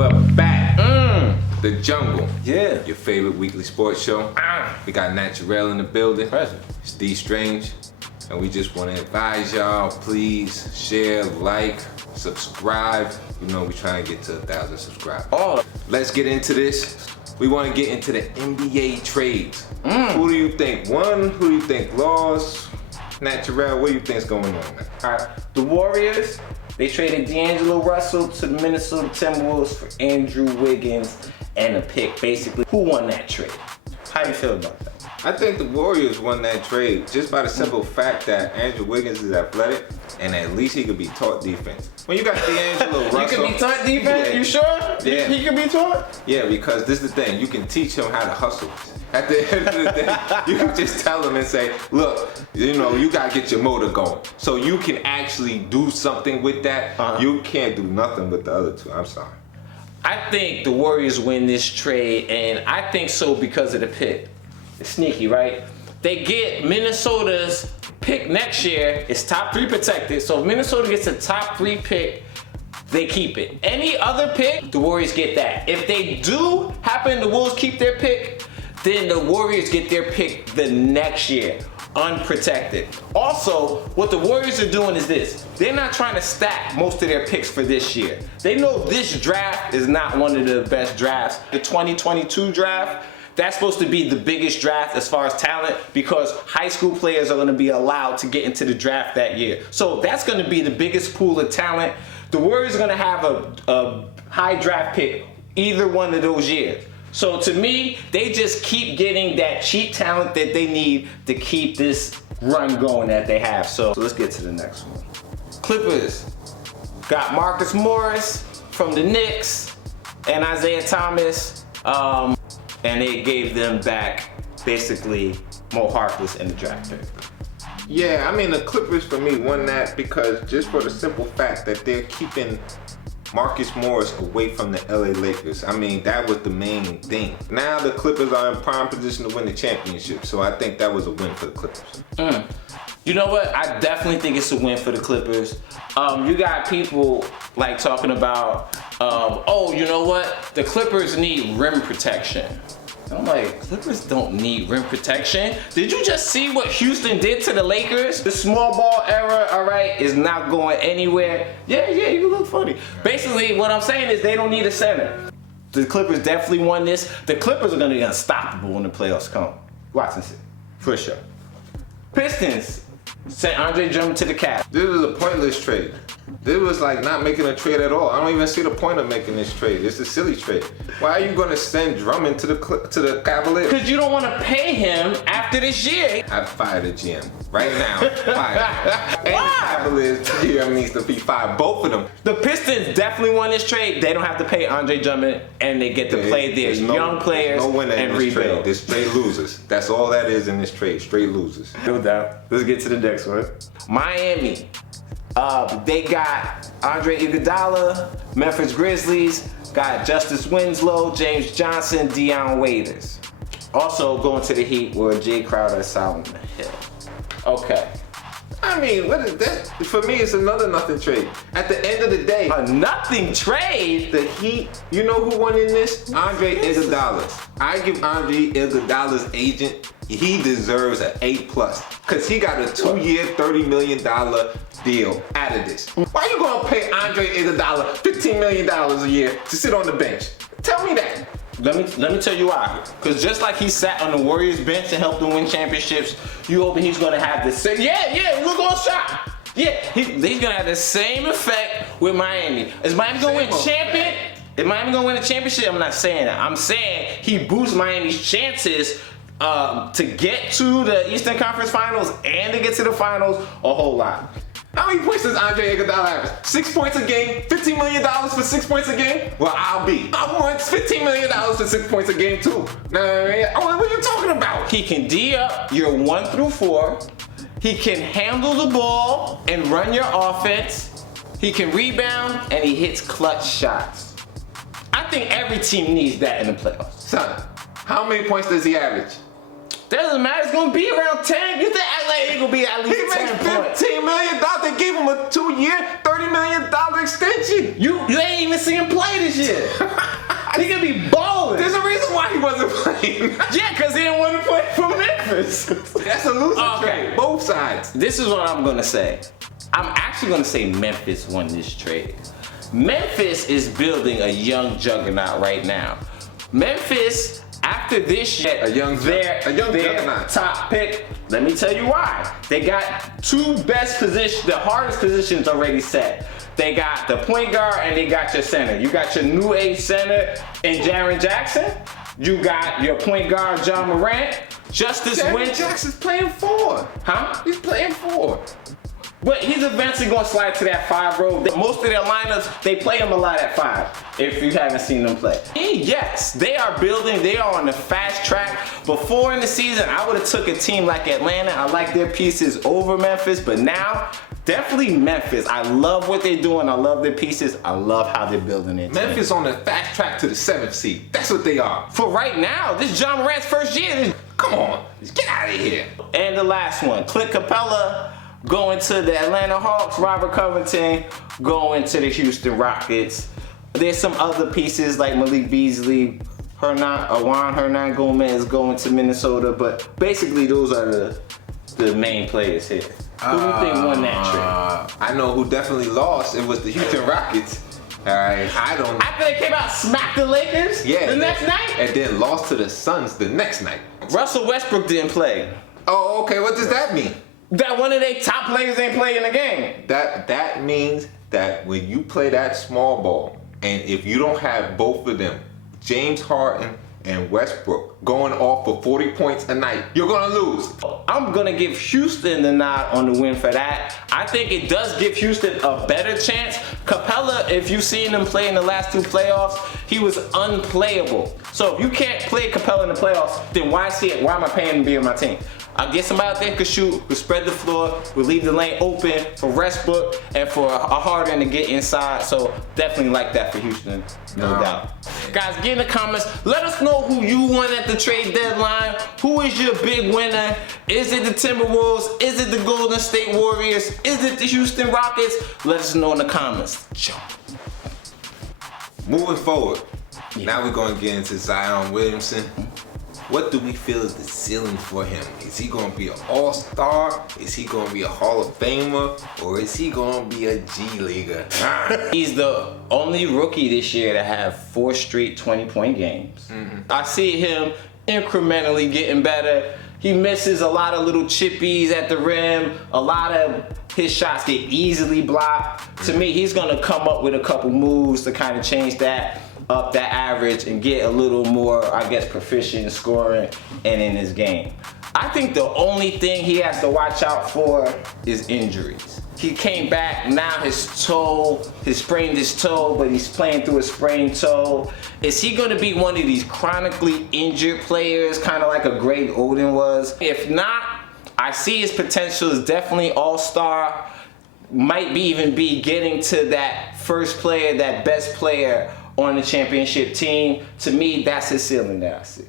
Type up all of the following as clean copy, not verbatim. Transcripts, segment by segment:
We're back. The Jungle. Yeah. Your favorite weekly sports show. We got Naturel in the building. Present. Steve Strange. And we just want to advise y'all, please share, like, subscribe. You know, we trying to get to 1,000 subscribers. Oh. Let's get into this. We want to get into the NBA trades. Who do you think won? Who do you think lost? Naturel, what do you think's going on, man? All right. The Warriors, they traded D'Angelo Russell to the Minnesota Timberwolves for Andrew Wiggins and a pick. Basically, who won that trade? How do you feel about that? I think the Warriors won that trade just by the simple fact that Andrew Wiggins is athletic and at least he could be taught defense. When you got D'Angelo Russell... You can be taught defense? Yeah. You sure? Yeah. He can be taught? Yeah, because this is the thing. You can teach him how to hustle. At the end of the day, you can just tell him and say, look, you know, you got to get your motor going. So you can actually do something with that. You can't do nothing with the other two. I'm sorry. I think the Warriors win this trade, and I think so because of the pick. It's sneaky, right? They get Minnesota's pick next year. It's top 3 protected. So if Minnesota gets a top 3 pick, they keep it. Any other pick, the Warriors get that. If they do happen, the Wolves keep their pick, then the Warriors get their pick the next year, unprotected. Also, what the Warriors are doing is this. They're not trying to stack most of their picks for this year. They know this draft is not one of the best drafts. The 2022 draft, that's supposed to be the biggest draft as far as talent because high school players are going to be allowed to get into the draft that year. So that's going to be the biggest pool of talent. The Warriors are going to have a high draft pick either one of those years. So to me, they just keep getting that cheap talent that they need to keep this run going that they have. So let's get to the next one. Clippers got Marcus Morris from the Knicks and Isaiah Thomas. And they gave them back basically Mo Harkless in the draft pick. Yeah, I mean, the Clippers for me won that because just for the simple fact that they're keeping Marcus Morris away from the LA Lakers. I mean, that was the main thing. Now the Clippers are in prime position to win the championship, so I think that was a win for the Clippers. You know what? I definitely think it's a win for the Clippers. You got people like talking about, oh, you know what? The Clippers need rim protection. I'm like, Clippers don't need rim protection. Did you just see what Houston did to the Lakers? The small ball era, all right, is not going anywhere. Yeah, you look funny. Basically, what I'm saying is they don't need a center. The Clippers definitely won this. The Clippers are going to be unstoppable when the playoffs come. Watch and see. For sure. Pistons sent Andre Drummond to the Cavs. This was a pointless trade. This was like not making a trade at all. I don't even see the point of making this trade. It's a silly trade. Why are you going to send Drummond to the Cavaliers? Because you don't want to pay him after this year. I'd fire the GM right now. Fire him. And the Cavaliers GM needs to be fired. Both of them. The Pistons definitely won this trade. They don't have to pay Andre Drummond, and they get to play their young players and rebuild. This straight losers. That's all that is in this trade. Straight losers. No doubt. Let's get to the next one. Miami. They got Andre Iguodala. Memphis Grizzlies got Justice Winslow, James Johnson, Deion Waiters. Also going to the Heat were Jay Crowder and Solomon Hill. Okay. I mean, what is that? For me, it's another nothing trade. At the end of the day, A nothing trade? the Heat, you know who won in this? Andre Iguodala. I give Andre Iguodala's agent, he deserves an A+. Because he got a 2-year, $30 million deal out of this. Why you gonna pay Andre Iguodala $15 million a year to sit on the bench? Tell me that. Let me tell you why. Because just like he sat on the Warriors bench and helped them win championships, you hoping he's gonna have the same. Yeah, we're gonna shot. Yeah, he's gonna have the same effect with Miami. Is Miami gonna win a championship? I'm not saying that. I'm saying he boosts Miami's chances to get to the Eastern Conference Finals and to get to the finals a whole lot. How many points does Andre Iguodala average? 6 points a game? $15 million for 6 points a game? Well, I want $15 million for 6 points a game too. What are you talking about? He can D up your 1 through 4. He can handle the ball and run your offense. He can rebound and he hits clutch shots. I think every team needs that in the playoffs. Son, how many points does he average? Doesn't matter, it's gonna be around 10. You think it's gonna be at least 10 He points? makes $15 million. They gave him a 2-year, $30 million extension. You ain't even seen him play this year. should be balling. There's a reason why he wasn't playing. Yeah, because he didn't want to play for Memphis. That's a loser trade. Both sides. This is what I'm gonna say. I'm actually gonna say Memphis won this trade. Memphis is building a young juggernaut right now. Memphis, after this year, their juggernaut. top pick. Let me tell you why. They got two best positions, the hardest positions already set. They got the point guard and they got your center. You got your new age center in Jaren Jackson. You got your point guard John Morant. Justice Winslow. Jackson's playing 4. Huh? He's playing 4. But he's eventually going to slide to that 5 role. Most of their lineups, they play him a lot at 5, if you haven't seen them play. Yes, they are building, they are on the fast track. Before in the season, I would have took a team like Atlanta. I like their pieces over Memphis, but now, definitely Memphis. I love what they're doing. I love their pieces. I love how they're building it. Memphis on the fast track to the 7th seed. That's what they are. For right now, this is John Morant's first year. Come on, get out of here. And the last one, Clint Capella going to the Atlanta Hawks, Robert Covington going to the Houston Rockets. There's some other pieces like Malik Beasley, Juan Hernan Gomez going to Minnesota, but basically those are the main players here. Who do you think won that trade? I know who definitely lost. It was the Houston Rockets. All right, I don't. After they came out, smacked the Lakers the next night? And then lost to the Suns the next night. Russell Westbrook didn't play. Oh, okay, what does that mean? That one of their top players ain't playing in the game. That means that when you play that small ball, and if you don't have both of them, James Harden and Westbrook, going off for 40 points a night, you're gonna lose. I'm gonna give Houston the nod on the win for that. I think it does give Houston a better chance. Capella, if you've seen him play in the last 2 playoffs, he was unplayable. So if you can't play Capella in the playoffs, then why am I paying him to be on my team? I'll get somebody out there who can shoot, who spread the floor, who leave the lane open for Westbrook and for a Harden to get inside. So definitely like that for Houston, no doubt. Guys, get in the comments. Let us know who you won at the trade deadline. Who is your big winner? Is it the Timberwolves? Is it the Golden State Warriors? Is it the Houston Rockets? Let us know in the comments. Moving forward, now we're going to get into Zion Williamson. What do we feel is the ceiling for him? Is he going to be an all-star? Is he going to be a Hall of Famer? Or is he going to be a G-Leaguer? He's the only rookie this year to have 4 straight 20-point games. I see him incrementally getting better. He misses a lot of little chippies at the rim. A lot of his shots get easily blocked. To me, he's going to come up with a couple moves to kind of change that up that average and get a little more, I guess, proficient in scoring and in his game. I think the only thing he has to watch out for is injuries. He came back, now he sprained his toe, but he's playing through a sprained toe. Is he gonna be one of these chronically injured players, kind of like a Greg Oden was? If not, I see his potential is definitely all-star. Might even be getting to that first player, that best player on the championship team. To me, that's his ceiling that I see.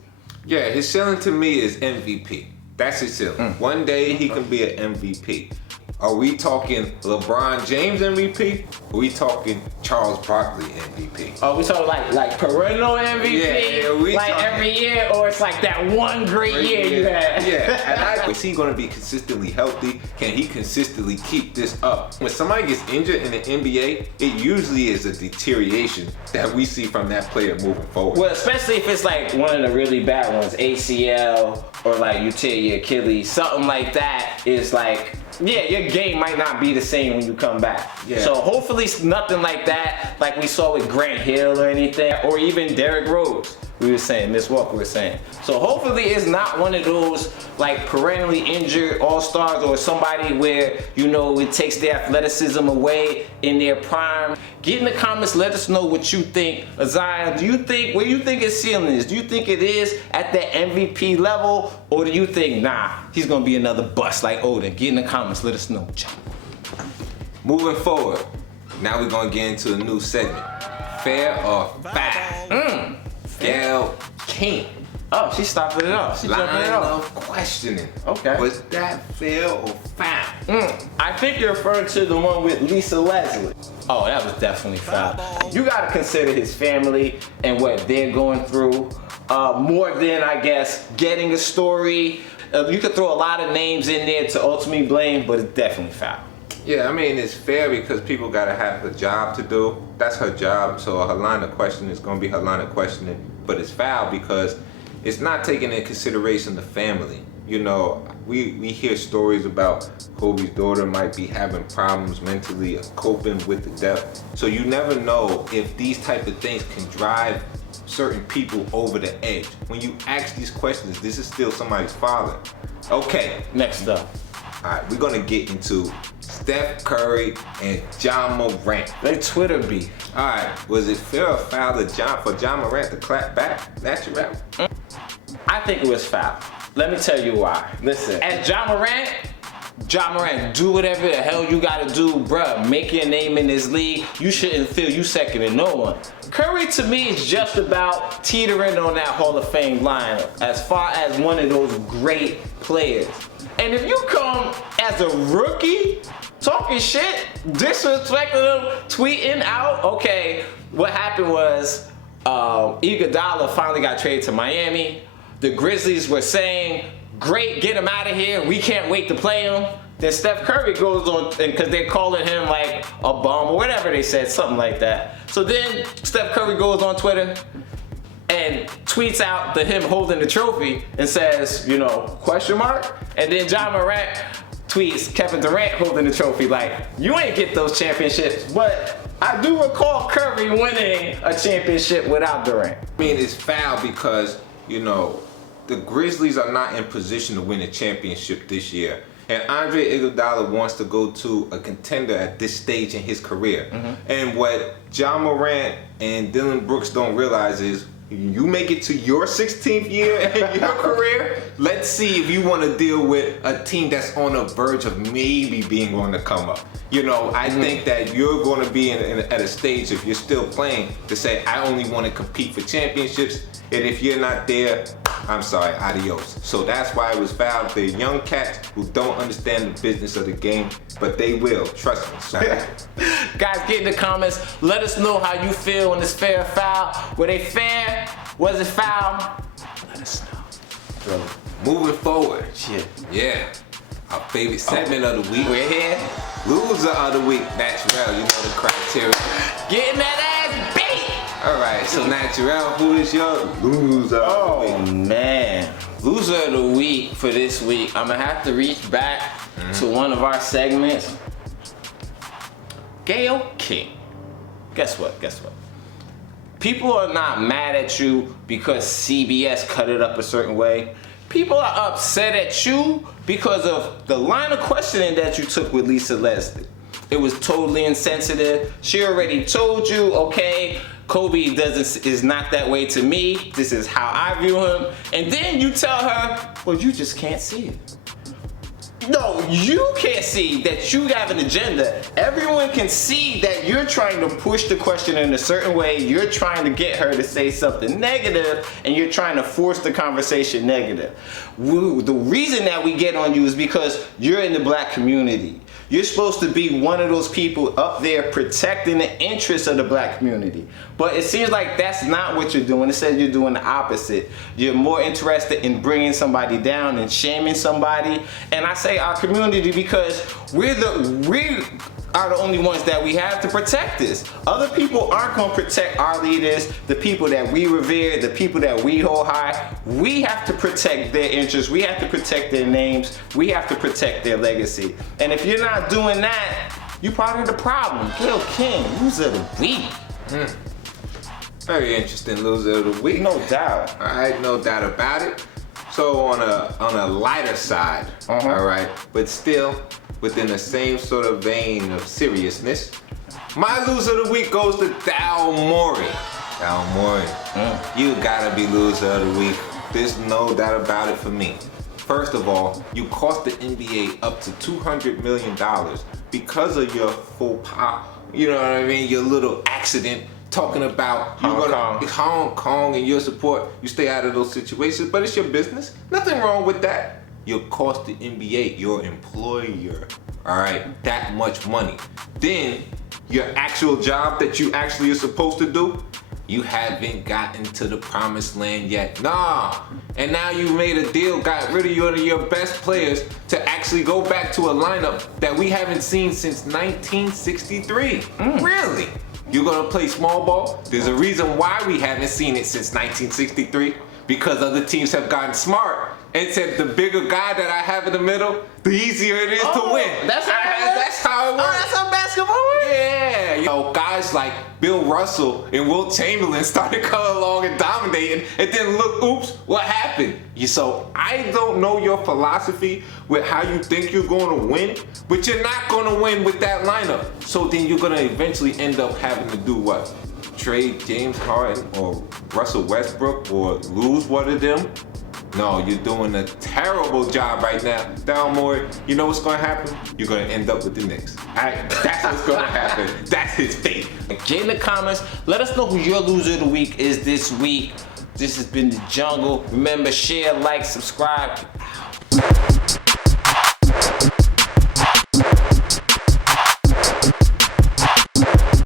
Yeah, his ceiling to me is MVP. That's his ceiling. One day he can be an MVP. Are we talking LeBron James MVP? Or are we talking Charles Barkley MVP? Oh, we talking like perennial MVP? Yeah, we like talking every year, or it's like that one great year you had? Yeah, is he going to be consistently healthy? Can he consistently keep this up? When somebody gets injured in the NBA, it usually is a deterioration that we see from that player moving forward. Well, especially if it's like one of the really bad ones, ACL, or like you tear your Achilles, something like that is like, yeah, your game might not be the same when you come back. Yeah. So hopefully it's nothing like that, like we saw with Grant Hill or anything, or even Derrick Rose. We were saying, Miss Walker was saying. So hopefully it's not one of those like perennially injured all-stars or somebody where, you know, it takes their athleticism away in their prime. Get in the comments, let us know what you think. Zion, where you think his ceiling is? Do you think it is at the MVP level? Or do you think, nah, he's gonna be another bust like Oden? Get in the comments, let us know. Moving forward, now we're gonna get into a new segment. Fair or foul? Gayle King. Oh, she's stopping it off. She's jumping it Line off. of questioning. Okay. Was that fair or foul? I think you're referring to the one with Lisa Leslie. Oh, that was definitely foul. You gotta consider his family and what they're going through more than, I guess, getting a story. You could throw a lot of names in there to ultimately blame, but it's definitely foul. Yeah, I mean, it's fair because people gotta have a job to do. That's her job, so her line of questioning is gonna be her line of questioning. But it's foul because it's not taking into consideration the family. You know, we hear stories about Kobe's daughter might be having problems mentally or coping with the death. So you never know if these type of things can drive certain people over the edge. When you ask these questions, this is still somebody's father. Okay. Next up. All right, we're gonna get into Steph Curry and John Morant. They Twitter beef. All right, was it fair or foul for John Morant to clap back? Natural? I think it was foul. Let me tell you why. Listen, as John Morant, do whatever the hell you gotta do, bruh. Make your name in this league. You shouldn't feel you second to no one. Curry, to me, is just about teetering on that Hall of Fame lineup as far as one of those great players. And if you come as a rookie, talking shit, disrespecting them, tweeting out, okay, what happened was Iguodala finally got traded to Miami. The Grizzlies were saying, great, get him out of here. We can't wait to play him. Then Steph Curry goes on, because they're calling him like a bum or whatever they said, something like that. So then Steph Curry goes on Twitter and tweets out him holding the trophy and says, you know, question mark? And then John Morant tweets Kevin Durant holding the trophy like, you ain't get those championships. But I do recall Curry winning a championship without Durant. I mean, it's foul because, you know, the Grizzlies are not in position to win a championship this year. And Andre Iguodala wants to go to a contender at this stage in his career. And what John Morant and Dylan Brooks don't realize is, you make it to your 16th year in your career, let's see if you want to deal with a team that's on the verge of maybe being on the come up. You know, I think that you're going to be at a stage, if you're still playing, to say, I only want to compete for championships. And if you're not there, I'm sorry, adios. So that's why it was foul. They're young cats who don't understand the business of the game, but they will, trust me. So. Guys, get in the comments. Let us know how you feel when it's fair or foul. Were they fair? Was it foul? Let us know. So, moving forward. Shit. Yeah. Our favorite segment of the week. We're here. Loser of the week. Natural, you know the criteria. Getting that ass beat. All right, so Natural, who is your loser of the week? Oh, man. Loser of the week for this week. I'm going to have to reach back to one of our segments. Gayle King. Guess what? People are not mad at you because CBS cut it up a certain way. People are upset at you because of the line of questioning that you took with Lisa Leslie. It was totally insensitive. She already told you, okay, Kobe is not that way to me. This is how I view him. And then you tell her, well, you just can't see it. No, you can't see that you have an agenda. Everyone can see that you're trying to push the question in a certain way. You're trying to get her to say something negative, and you're trying to force the conversation negative. The reason that we get on you is because you're in the black community. You're supposed to be one of those people up there protecting the interests of the black community. But it seems like that's not what you're doing. It says you're doing the opposite. You're more interested in bringing somebody down and shaming somebody. And I say our community because we are the only ones that we have to protect this. Other people aren't going to protect our leaders, the people that we revere, the people that we hold high. We have to protect their interests. We have to protect their names. We have to protect their legacy. And if you're not doing that, you're part of the problem. Gayle King, loser of the week. Very interesting loser of the week. No doubt. All right, no doubt about it. So on a lighter side, all right, but still within the same sort of vein of seriousness, my loser of the week goes to Daryl Morey. Daryl Morey, you gotta be loser of the week. There's no doubt about it for me. First of all, you cost the NBA up to $200 million because of your faux pas. You know what I mean? Your little accident talking about Hong Kong and your support. You stay out of those situations, but it's your business. Nothing wrong with that. You cost the NBA, your employer, All right, that much money. Then your actual job that you actually are supposed to do, you haven't gotten to the promised land yet. Nah. And now you made a deal, got rid of your best players to actually go back to a lineup that we haven't seen since 1963. Really? You're gonna play small ball? There's a reason why we haven't seen it since 1963. Because other teams have gotten smart and said the bigger guy that I have in the middle, the easier it is to win. That's how it works. Oh, that's how basketball works? Yeah. You know, guys like Bill Russell and Wilt Chamberlain started coming along and dominating, and then look, oops, what happened? So I don't know your philosophy with how you think you're going to win, but you're not going to win with that lineup. So then you're going to eventually end up having to do what? Trade James Harden or Russell Westbrook or lose one of them? No, you're doing a terrible job right now. Daryl Morey, you know what's going to happen? You're going to end up with the Knicks. All right? That's what's going to happen. That's his fate. Get in the comments. Let us know who your loser of the week is this week. This has been The Jungle. Remember, share, like, subscribe.